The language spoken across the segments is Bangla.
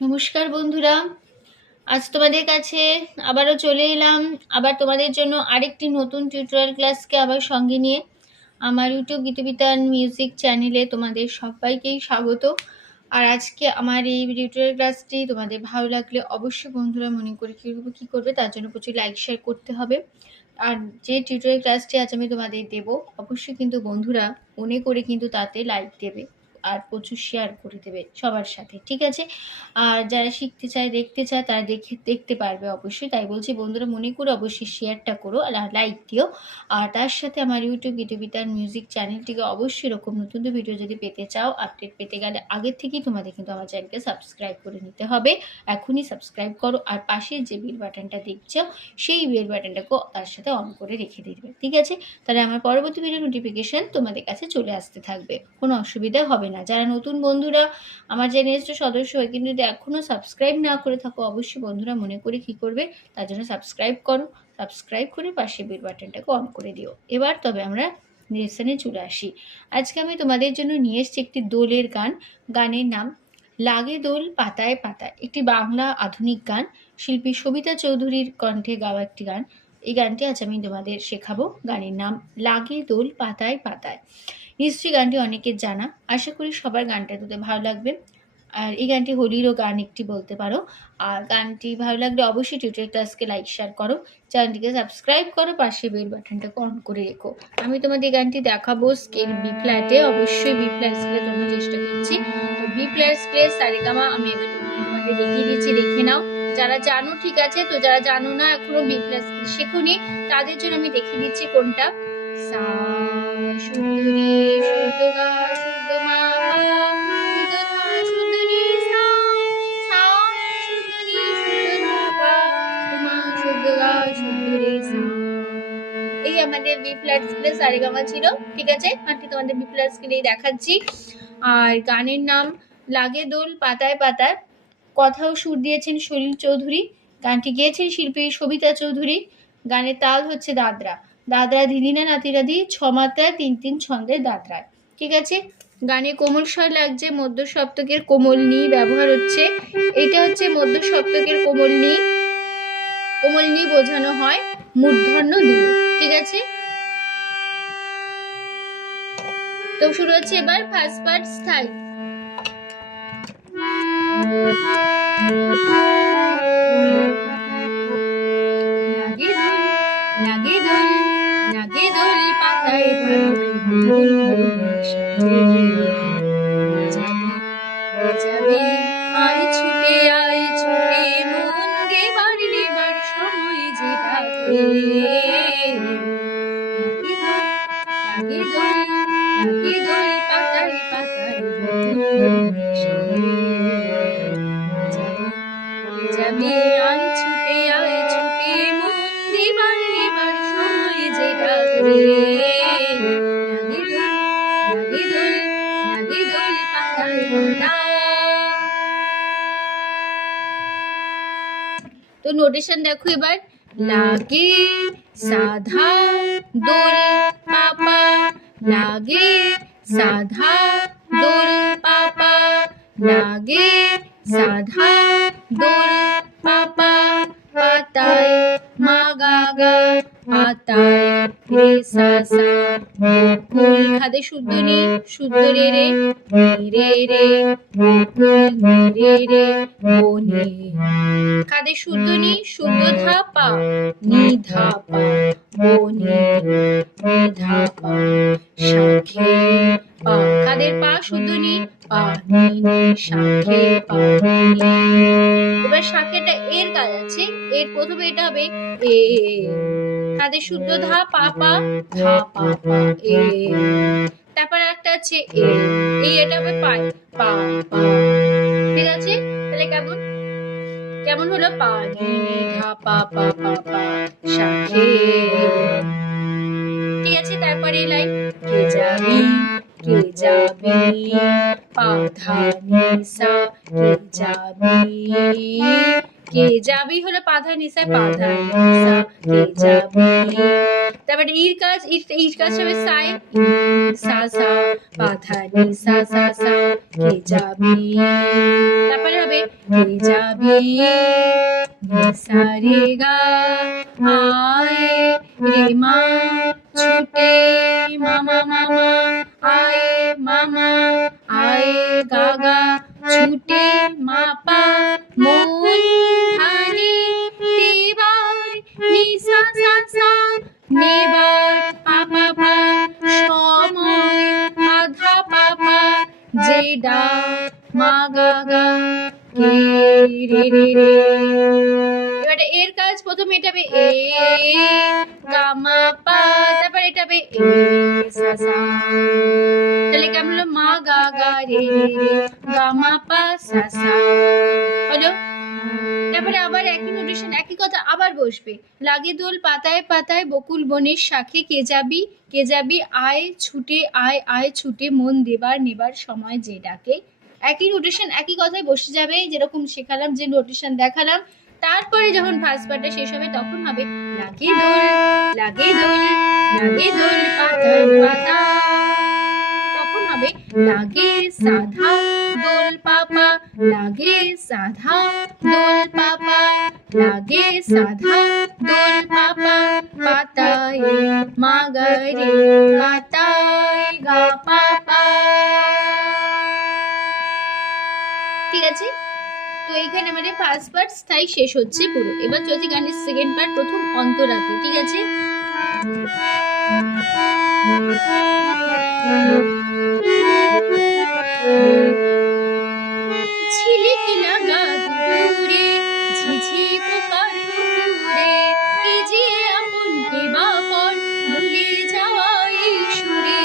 নমস্কার বন্ধুরা, আজ তোমাদের কাছে আবারও চলে এলাম। আবার তোমাদের জন্য আরেকটি নতুন টিউটোরিয়াল ক্লাসকে আবার সঙ্গে নিয়ে আমার ইউটিউব গীতবিতান মিউজিক চ্যানেলে তোমাদের সবাইকেই স্বাগত। আর আজকে আমার এই টিউটোরিয়াল ক্লাসটি তোমাদের ভালো লাগলে অবশ্যই বন্ধুরা মনে করে কী করবে, তার জন্য প্রচুর লাইক শেয়ার করতে হবে। আর যে টিউটোরিয়াল ক্লাসটি আজ আমি তোমাদের দেবো, অবশ্যই কিন্তু বন্ধুরা মনে করে কিন্তু তাতে লাইক দেবে আর প্রচুর শেয়ার করে দেবে সবার সাথে, ঠিক আছে? আর যারা শিখতে চায়, দেখতে চায়, তারা দেখতে পারবে অবশ্যই। তাই বলছি বন্ধুরা মনে করে অবশ্যই শেয়ারটা করো আর লাইক দিও। আর তার সাথে আমার ইউটিউব গীতবিতান মিউজিক চ্যানেলটিকে অবশ্যই এরকম নতুন ভিডিও যদি পেতে চাও, আপডেট পেতে গেলে আগের থেকেই তোমাদের কিন্তু আমার চ্যানেলকে সাবস্ক্রাইব করে নিতে হবে। এখনই সাবস্ক্রাইব করো আর পাশে যে বেল বাটনটা দেখছো সেই বেল বাটনটাকেও তার সাথে অন করে রেখে দিবে, ঠিক আছে? তাহলে আমার পরবর্তী ভিডিও নোটিফিকেশান তোমাদের কাছে চলে আসতে থাকবে, কোনো অসুবিধা হবে না। যারা নতুন বন্ধুরা আমার চ্যানেলের সদস্য হয় কিন্তু যদি এখনও সাবস্ক্রাইব না করে থাকো, অবশ্যই বন্ধুরা মনে করে কী করবে, তার জন্য সাবস্ক্রাইব করো। সাবস্ক্রাইব করে পাশে বেল বাটনটাকে অন করে দিও। এবার তবে আমরা লেসনে চলে আসি। আজকে আমি তোমাদের জন্য নিয়ে এসেছি একটি দোলের গান। গানের নাম লাগে দোল পাতায় পাতায়, একটি বাংলা আধুনিক গান। শিল্পী সবিতা চৌধুরীর কণ্ঠে গাওয়া একটি গান। এই গানটি আজ আমি তোমাদের শেখাবো। গানের নাম লাগে দোল পাতায় পাতায়। নিশ্চয়ই গানটি অনেকের জানা, আশা করি সবার গানটা তোদের ভালো লাগবে। আর এই গানটি হোলিরও গান একটি বলতে পারো। আর গানটি ভালো লাগলে অবশ্যই টিউটোরিয়াল ক্লাসকে লাইক শেয়ার করো, চ্যানেলটিকে সাবস্ক্রাইব করো, পাশে বেল বাটনটাকে অন করে রেখো। আমি তোমাদের গানটি দেখাবো স্কেল বি ফ্ল্যাটে, অবশ্যই বি ফ্ল্যাট স্কেলে তোমরা চেষ্টা করছি। তো বি ফ্ল্যাট স্কেল সারেগামা আমি এবার তোমাদের দেখিয়ে দিচ্ছি, দেখে নাও। যারা জানো ঠিক আছে, তো যারা জানো না এখনো বি ফ্ল্যাট স্কেল শেখোনি, তাদের জন্য আমি দেখিয়ে দিচ্ছি কোনটা। সা শুদ্ধ রে শুদ্ধ গা শুদ্ধ মা শুদ্ধ ধা শুদ্ধ রে সা সা শুদ্ধ রে শুদ্ধ ধা পা মা শুদ্ধ গা শুদ্ধ রে সা। এই আমাদের বি ফ্ল্যাট স্কেলে সারেগামা ছিল, ঠিক আছে? গানটি তোমাদের বি ফ্ল্যাট স্কেলেই দেখাচ্ছি। আর গানের নাম লাগে দোল পাতায় পাতায়। কথা ও সুর দিয়েছেন সলিল চৌধুরী, গানটি গেয়েছেন শিল্পী সবিতা চৌধুরী। গানের তাল হচ্ছে দাদরা, দাদরা ধিদিনা নাতিরাদি, ছ মাত্রায় 3-3 ছন্দের দাদরায়, ঠিক আছে? গানে কোমল স্বর লাগছে, মধ্য সপ্তকের কোমল নি ব্যবহার হচ্ছে। এটা হচ্ছে মধ্য সপ্তকের কোমল নি। কোমল নি বোঝানো হয় মূর্ধন্য দিয়ে, ঠিক আছে? তো শুরু হচ্ছে এবার ফার্স্ট পার্ট স্থায়ী। লাগে দোল লাগে দোল পাতায় যাবে আয় ছুটে মন দেবার নেবার সময় যে ডাকে। লাগে দোল পাতায় পাতায় যাবে আয় ছুটে মন দেবার নেবার সময় যে ডাকে। লাগে দোল পাতায় পাতায়। তো নোটেশন দেখো এবার। লাগে সাধা দোল পাপা, লাগে সাধা দোল পাপা, লাগে সাধা দোল পাপা, পাতায় মা গা গা পাতায় রে সা সা। গোকুল খাদে শুদ্ধ নি শুদ্ধ রে রে রে রে গোকুল রে রে বনে। খাদে শুদ্ধ নি শুদ্ধ ধা পা নি ধা পা বনে নি ধা পা শাখে পা। খাদের পা শুদ্ধ নি পা নি নি শাখে পা নি। এবার শাখেটা এর কাজ আছে, এর প্রথমে এটা হবে এ। খাদের শুদ্ধ ধা পা পা ধা পা পা এ। তারপর একটা আছে এ, এই এটা হবে পায় পা পা, ঠিক আছে? তাহলে কেমন হলো? পা নি ধা পা পা পা পা শাখে, ঠিক আছে? তারপরে লাইন কে যাবি পা ধা নি সা কে যাবি হলো পা ধা নি সা পা ধা নি সা কে যাবি। তারপরে ইর কাজ হবে সায় সা সা পা ধা নি সা সা সা কে যাবি। তারপরে হবে যাবে কে যাবি নিসা রে গা আয় রে মা ছুটে মামা মামা আয় মামা আয় গাগা ছুটে মাপা মন হানি দেবার নিসা সা সা নেবার পাপা পা সময় আধা পাপা যে ডাক মা গাগা কে রে রে রে। এবারে এর কাজ প্রথমে এটা হবে এ গামা পা, তারপর এটা হবে এ সা সা, তাহলে কেমন হলো মা গা গা রে রে রে গামা পা সা সা হলো। তারপরে আবার একই নোটেশন একই কথা আবার বসবে। লাগে দোল পাতায় পাতায় বকুল বনের শাখে কে যাবি আয় ছুটে আয় আয় ছুটে মন দেবার নেবার সময় যে ডাকে। একই নোটেশন একই কথায় বসে যাবে, যেরকম শেখালাম যে নোটেশন দেখালাম। তারপরে যখন ফার্স্ট পার্টটা শেষ হবে তখন হবে লাগে দোল লাগে দোল লাগে দোল পাতায় পাতায়, তখন হবে লাগে সাধা দোল পাপা লাগে সাধা দোল পাপা লাগে সাধা দোল পাপা পাতায় মা গা রে পাতায় গা পাপা। ঠিক আছে, তো এইখানে আমাদের ফার্স্ট পার্ট স্থায়ী শেষ হচ্ছে পুরো। এবার চলছে গানের সেকেন্ড পার্ট, প্রথম অন্তরাতে। ঠিক আছে, ঝিলিকি লাগা দূরে ঝিঝি পোকার পুকুরে কি যে আপন কে বাপন ভুলে যাওয়া এই সুরে।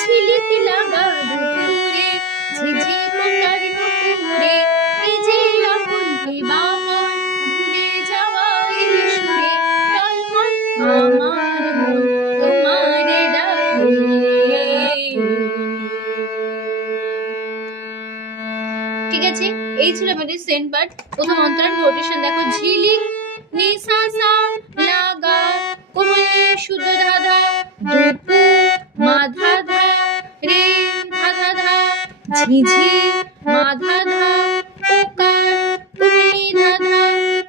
ঝিলিকি লাগা দূরে ঝিঝি পোকার পুকুরে কি যে আপন কে বাপন ভুলে যাওয়া এই সুরে। টলমল আমার মন তোমারে ডাকে। ঠিক আছে, এই ছিল আমাদের সেন্ট পার্ট। প্রথম অন্তরার নোটেশন দেখো, ঝিলিক নিসা সা লাগা কোমলে শুদ্ধ ধাধা দুপু মাধা ধা রে ধাধা ধা ঝিঝি মাধা ধা পোকার কোমলি ধাধা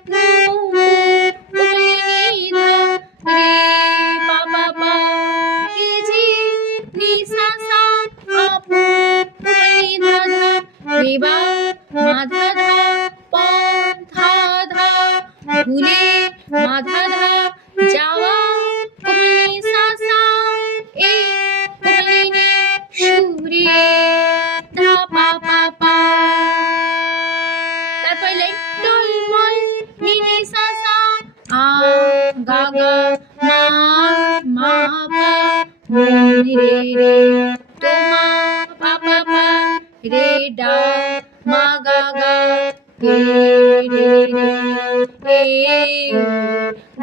দুপু কোমলি ধা রে পাপা পা ঝিঝি নিসা সা আপু কোমলি ধাধা রেবা মাধা ধা পধা ধা ভুলে মাধা ধা যাওয়া কোমলি সা সা এ কোমলিনী সুরে ধা পা পা পা। তারপর লাইন টলমল নিনি সা সা আ গা গা মা মা পা রে রে তোমা পা পা পা রে ডা মা গা গা রে রে রে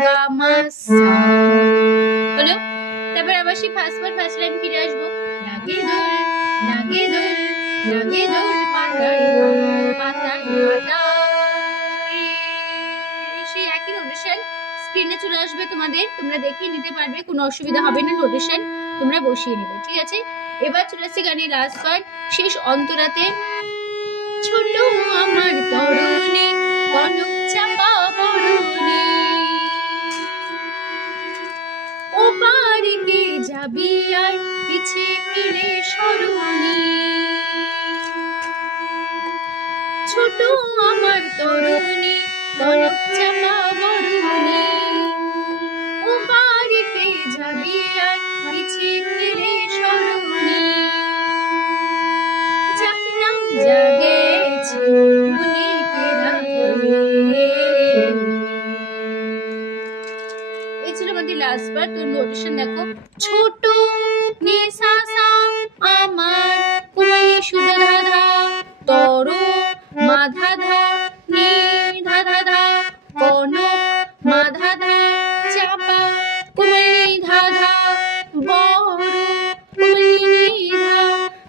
গা মা সা হলো। তারপর আবার সেই ফার্স্ট পার্ট ফার্স্ট লাইন ফিরে আসবো। লাগে দোল লাগে দোল লাগে দোল পাতায় পাতায় পাতায়, সেই একই নোটেশন স্ক্রিনে চলে আসবে তোমাদের, তোমরা দেখিয়ে নিতে পারবে, কোনো অসুবিধা হবে না, নোটেশন তোমরা বসিয়ে নেবে। ঠিক আছে, এবার চলে আসছে গানের লাস্ট পার্ট, শেষ অন্তরাতে। ছোট আমার তরুণী কনক চাপা বরণী ও পারে কে যাবি আর পিছে ফিরে সরণী। ছোট আমার তরুণী কনক চাপা বরণী ও পারে কে যাবি আর পিছে ফিরে সরণী। চাকনা জাগেছে মনে কে রাখে। এই ছিল আমাদের লাস্ট পার্ট। তো নোটেশন দেখো, ছোট নিসা সা আমার কোমলি শুদ্ধ ধাধা তর মাধা ধা নি ধাধা ধা কনক মাধা ধা চাপা কোমলি ধাধা বড় কোমলি ধা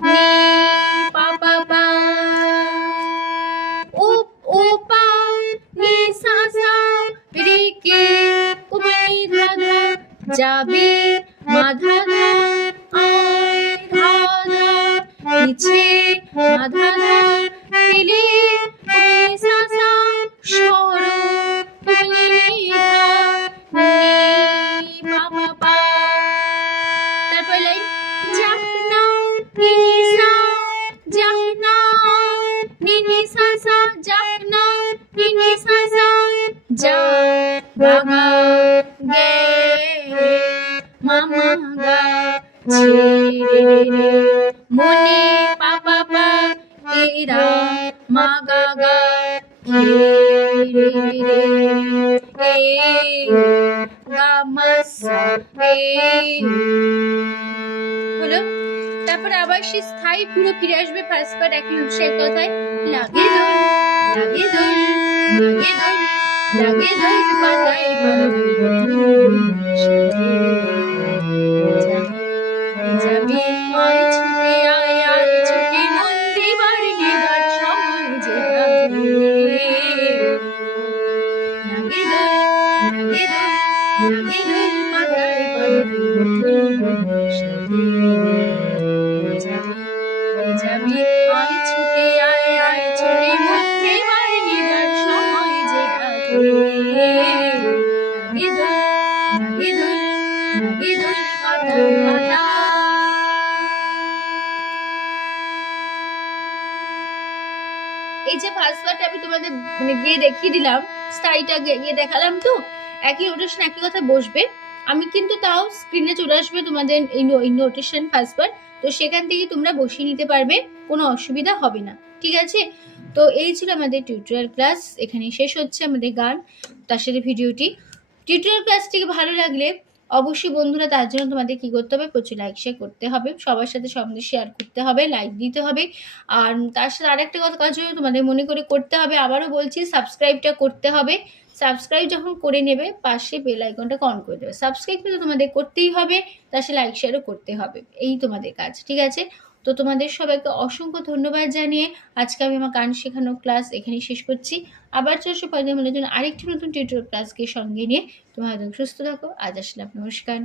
নি পা পা পা ও ও পা নি সা সা রে কে কোমলি ধাধা যাবে মাধা ধা আয় ধাধা পিছে মাধা ধা নি পা পা পা তেরা মা গা গা রে রে রে গা মা সা রে হলো। তারপর আবার সে স্থায়ী পুরো ফিরে আসবে ফার্স্ট পার্ট একই সে কথায় লাগে দোল লাগে দোল লাগে দোল লাগে দোল বাজাই যাবি আয় ছুটে আয় আয় ছুটে মন দিবার নেবার সময় যে লাগে দোল লাগে দোল লাগে দোল বাজাই যাবি আয় ছুটে আয় আয় ছুটে মন দিবার নেবার সময় যে লাগে দোল লাগে দোল লাগে দোল পাতা এই যে ফার্স্ট পার্ট আমি তোমাদের মানে গিয়ে দেখিয়ে দিলাম, স্টাইলটা গিয়ে দেখালাম, তো একই নোটেশন একই কথা বসবে। আমি কিন্তু তাও স্ক্রিনে চলে আসবে তোমাদের এই নোটেশন ফার্স্ট পার্ট, তো সেখান থেকে তোমরা বসিয়ে নিতে পারবে, কোনো অসুবিধা হবে না, ঠিক আছে। তো এই ছিল আমাদের টিউটোরিয়াল ক্লাস, এখানেই শেষ হচ্ছে আমাদের গান তার সাথে ভিডিওটি। টিউটোরিয়াল ক্লাসটিকে ভালো লাগলে অবশ্যই বন্ধুরা তার জন্য তোমাদের কি করতে হবে, প্রচুর লাইক শেয়ার করতে হবে, সবার সাথে সঙ্গে শেয়ার করতে হবে, লাইক দিতে হবে। আর তার সাথে আরেকটা কথা কাজ তোমাদের মনে করে করতে হবে, আবারও বলছি সাবস্ক্রাইবটা করতে হবে। সাবস্ক্রাইব যখন করে নেবে পাশে বেল আইকনটা অন করে দেবে, সাবস্ক্রাইব কিন্তু তোমাদের করতেই হবে, তার সাথে লাইক শেয়ারও করতে হবে, এই তোমাদের কাজ, ঠিক আছে। তো তোমাদের সবাইকে অসংখ্য ধন্যবাদ জানিয়ে আজকে আমি আমার গান শেখানো ক্লাস এখানেই শেষ করছি। আবার 405 জন্য আরেকটি নতুন টিউটোরিয়াল ক্লাসকে সঙ্গে নিয়ে তোমরা সুস্থ থাকো। আজ আসলাম, নমস্কার।